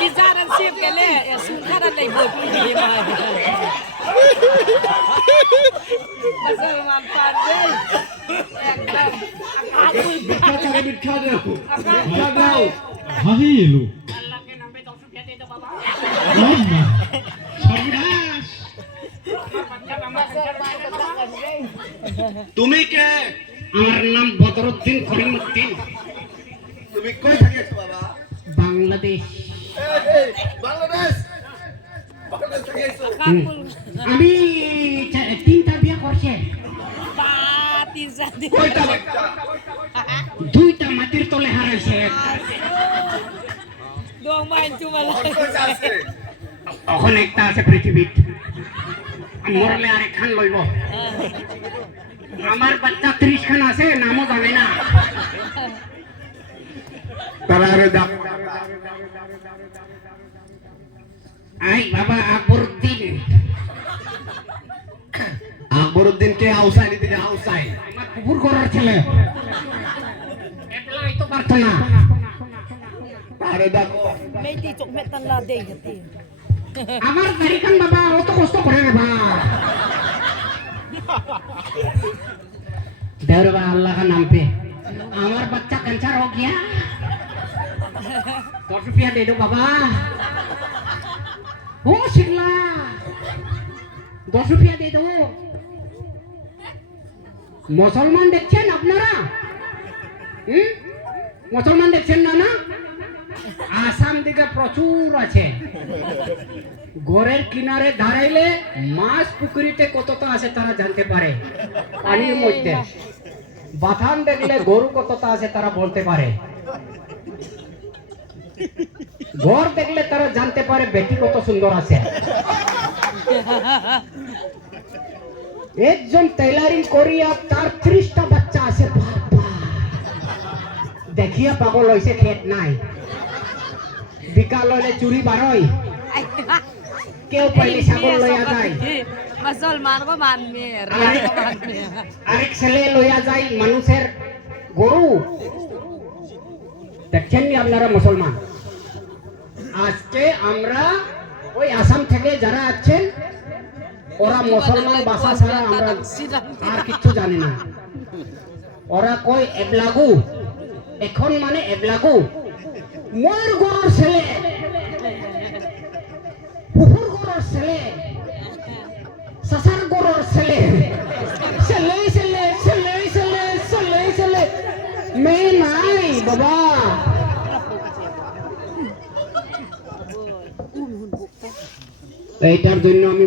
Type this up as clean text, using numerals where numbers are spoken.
Bisa dan sip kele ya sungkaran lay bot ni mai. Masal manfaat deh. Kadau. Hahilu. Lama. Sarvidas. তুমি কে? আমার নাম বদরুদ্দিন করিমউদ্দিন। তুমি কই থাকি আছো বাবা? বাংলাদেশ। বাংলাদেশ। বাংলাদেশ থাকি আছো? আমি তিনটা বিয়া করছে। কয়টা বাচ্চা? দুইটা মাটির তলে হারাইছে। Dong main cuma কয়টা আছে? এখন একটা আছে পৃথিবীত। মরলে আরেক খান লইব। আমার বাচ্চা 30 খান আছে, নামও জানে না। তারারে দাও। আই বাবা আকবরউদ্দিন। আকবরউদ্দিন কে আউসাই নিতে যা আউসাই। আমার কুকুর করার ছেলে। একলাই তো পারতো না। তারে দেখো। May titok may tanla day hati. আমার তারিখান বাবা অত কষ্ট করে রে বাবা। देवर बा अल्लाह का नाम पे हमारा बच्चा कैंसर हो गया 10 रुपया दे दो बाबा हो शिकला 10 रुपया दे दो मुसलमान দেখছেন আপনারা মুসলমান দেখছেন না না আসাম দিকে প্রচুর আছে গোরের কিনারে দাঁড়াইলে মাছ পুকুরিতে কতটা আছে তারা জানতে পারে পানির মধ্যে বাথান দেখলে গরু কতটা আছে তারা বলতে পারে ঘর দেখলে তারা জানতে পারে বেটি কত সুন্দর আছে একজন টেইলারিং করিয়া তার 30টা বাচ্চা আছে বাবা দেখিয়া পাগল হইছে খেত নাই বিকাল হইলে চুরি বারই কেউ পাইলে ছাগল লইয়া যায় Musulman ko man me, আরেক ছেলে লইয়া যায় মানুষের গরু দেখছেন নি আপনারা মুসলমান আজকে আমরা ওই আসাম থেকে যারা আছেন ওরা মুসলমান ভাষা ছাড়া আমরা আর কিছু জানি না ওরা কই এবলাগু এখন মানে এবলাগু মোর গরুর ছেলে পুকুর গরুর ছেলে সাসার গরুর ছেলে ছেলে ছেলে ছেলে ছেলে ছেলে ছেলে মেয়ে নাই বাবা এইটার জন্য আমি